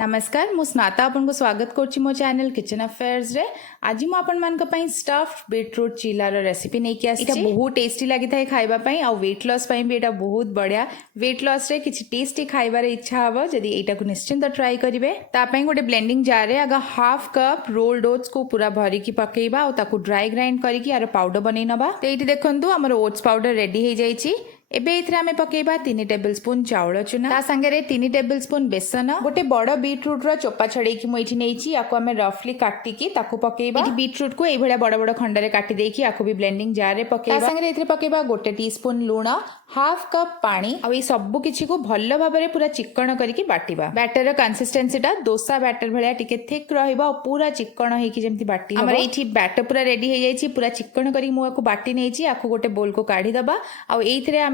नमस्कार मु स्नाता आपन को स्वागत करछि मो चैनल किचन अफेयर्स रे। आज मु आपन मान पई स्टफ्ड बीटरूट चिला रो रेसिपी नै कि आछि। एटा बहुत टेस्टी लागि थाए खाइबा पई आ वेट लॉस पई भी एटा बहुत बढ़िया। वेट लॉस रे किछि टेस्टी खाइबार इच्छा हबो जदी एटा को निश्चिंत ट्राई करिवे। ता पई गोटे ब्लेंडिंग जार रे आगा हाफ कप रोल्ड ओट्स को पूरा भरी की पकेइबा और ताकू ड्राई ग्राइंड करी की आरो पाउडर बनै नबा। ते एठी देखंतु हमर ओट्स पाउडर रेडी हे जाइछि। एबे इथरे आमे पकेइबा 3 टेबलस्पून चाउल चूना, ता संगे रे 3 टेबलस्पून बेसन, गोटे बड़ बीटरूट रो चोपा छड़े की मोइठी नेइछि। याको आमे रफली काटी की ताकू पकेइबा। एठी बीटरूट को एई भलिया बड़ बड़ खंड रे काटी देई की याको भी ब्लेंडिंग जार रे पकेइबा। ता संगे रे इथरे पकेइबा गोटे टीस्पून लूण, हाफ कप पानी आ ई सब किछि को भल्लो भाबरे पूरा चिक्कण करी की बाटिबा। बैटर रो कंसिस्टेंसीटा डोसा बैटर भलिया टिके थिक रहिबा और पूरा चिक्कण हे की जेमति बाटी हमर एठी बैटर पूरा रेडी हे जाइछि। पूरा चिक्कण करी मु याको बाटी नेइछि। याको गोटे बोल को काढी दबा आ एइथरे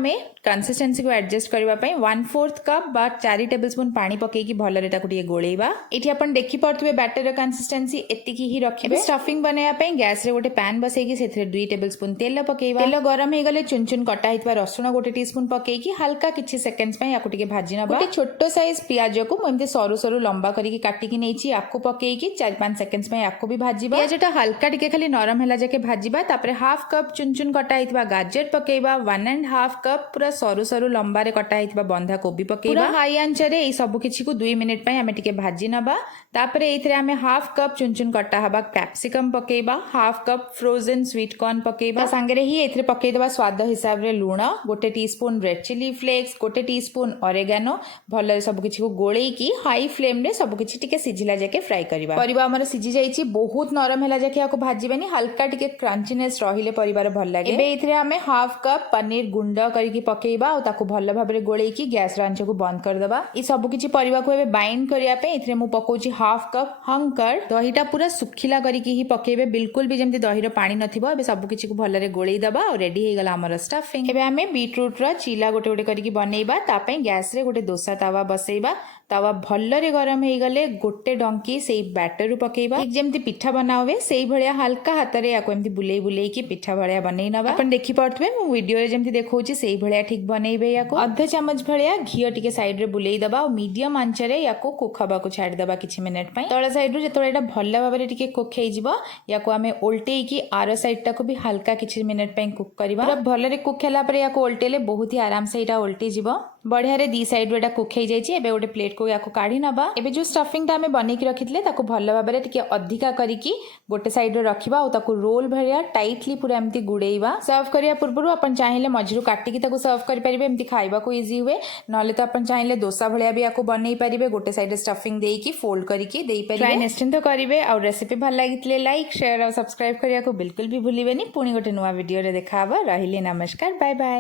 कंसिस्टेंसी को एडजस्ट करबा पई 1/4 कप बा 4 टेबलस्पून पानी पके की भल्लो रे ताकू टिके गोळेइबा। एठी आपण देखि परथुबे बैटर रो कंसिस्टेंसी एतिकी ही रखिबे। स्टफिंग बनाया पई गैस रे गोटे पैन बसै की सेथरे 2 टेबलस्पून तेल पकेइबा। तेल गरम हे गले चुन चुन कटा हितबा रसुण गोटे टीस्पून पके की हल्का किछि सेकेंड्स पई याकू टिके भाजी नबा। गोटे छोटो साइज प्याज को एमते सरू सरू लंबा करी की काटी की नेछि। याकू पके की 4-5 सेकेंड्स पई याकू भी भाजीबा। प्याजटा हल्का टिके खाली नरम हैला जाके भाजीबा। तापरे हाफ कप चुन चुन कटा हितबा गाजर पकेइबा। 1.5 कप पूरा सरू सरू लंबा रे कटा हितबा बंधा कोबी पकेइबा। पूरा हाई आंच रे ए सब किछि को 2 मिनिट पई हमें टिके भाजी नबा। तापरे एथरे हमें हाफ कप चुन चुन कटा हबा कैप्सिकम पकेइबा। Half cup frozen sweet corn पकेइबा। संगे रे ही एथरे पकेइ देबा स्वाद हिसाब रे लूण, गोटे टीस्पून रेड चिली फ्लेक्स, गोटे टीस्पून ऑरेगानो। भल्ले सब किछि को गोळेई की हाई फ्लेम रे सब किछि टिके सिझिला जाके फ्राई करिबा। परिबा हमर सिझि जाईछि। बहुत नरम हैला जाके याको भाजीबेनी, हल्का टिके क्रंचीनेस रहिले परिबार भल लागे। एबे एथरे हमें हाफ कप पनीर गुंड करी की पकेइबा और ताकू भल्ल भाबरे गोळेई की गैस रांच को बंद कर दबा। ई सब किछि परिबा को एबे बाइंड करिया पे इथरे मु पकोछि हाफ कप हंकर। दहीटा पूरा सुखिला करी की ही पकेइबे, बिल्कुल भी जेमति दही रो पानी नथिबो। एबे सब किछि को भल्ल रे गोळेई दबा और रेडी हे गला हमर स्टफिंग। एबे हमें बीटरूट रो चिला गोटे गोटे करी की बनेइबा। ता पई गैस रे गोटे डोसा तावा बसेइबा। तावा भल्ल रे गरम हे गले गोटे डंकी सेई बैटर रु पकेइबा। ठीक जेमति पिठा बनावे सेई भलिया हल्का हाथ रे याको एमति बुलेई बुलेई की पिठा भलिया बनेइ नबा। अपन देखि परथबे मु वीडियो रे जेमति देखौछि सेई भलिया ठीक बनेइबे। याको आधा चम्मच भलिया घियो टिके साइड रे बुलेई दबा और मीडियम आंच रे याको कुक हबा को छाडी दबा किछि मिनिट पई। तळ साइड रु जेतोळे एटा भल्ला भाबरे टिके कुक हेइ जिवो याको हमें उल्टेई की आरो साइड टा को भी हल्का किछि मिनिट पई कुक करिबा। पूरा भल्ला रे कुक हैला परे याको उल्टेले बहुत ही आराम से एटा उल्टी जिवो। बढ़िया रे दी साइड रे एटा कुक हेइ जाइछि। एबे गोटे प्लेट को याको काढी नबा। एबे जो स्टफिंग ता हमें बनै की रखितले ताको भल्ला भाबरे टिके अधिका करी की गोटे साइड रे रखिबा और ताको रोल भरिया टाइटली पूरा एमती गुडेइबा। सर्व करिया पूर्वरु अपन चाहिले मझिरु काटी की ताको सर्व करि परिबे। एमती खाइबा को इजी हुए। नले तो अपन चाहिले डोसा भलिया भी याको बनै परिबे। गोटे साइड रे स्टफिंग देई की फोल्ड करी की देई परिबे। ट्राई निश्चिंत करिवे और रेसिपी भल लागितले लाइक शेयर और सब्सक्राइब करिया को बिल्कुल भी भूलिबेनी। पुणी गोटे नुवा वीडियो रे देखाबा। रहिले नमस्कार, बाय बाय।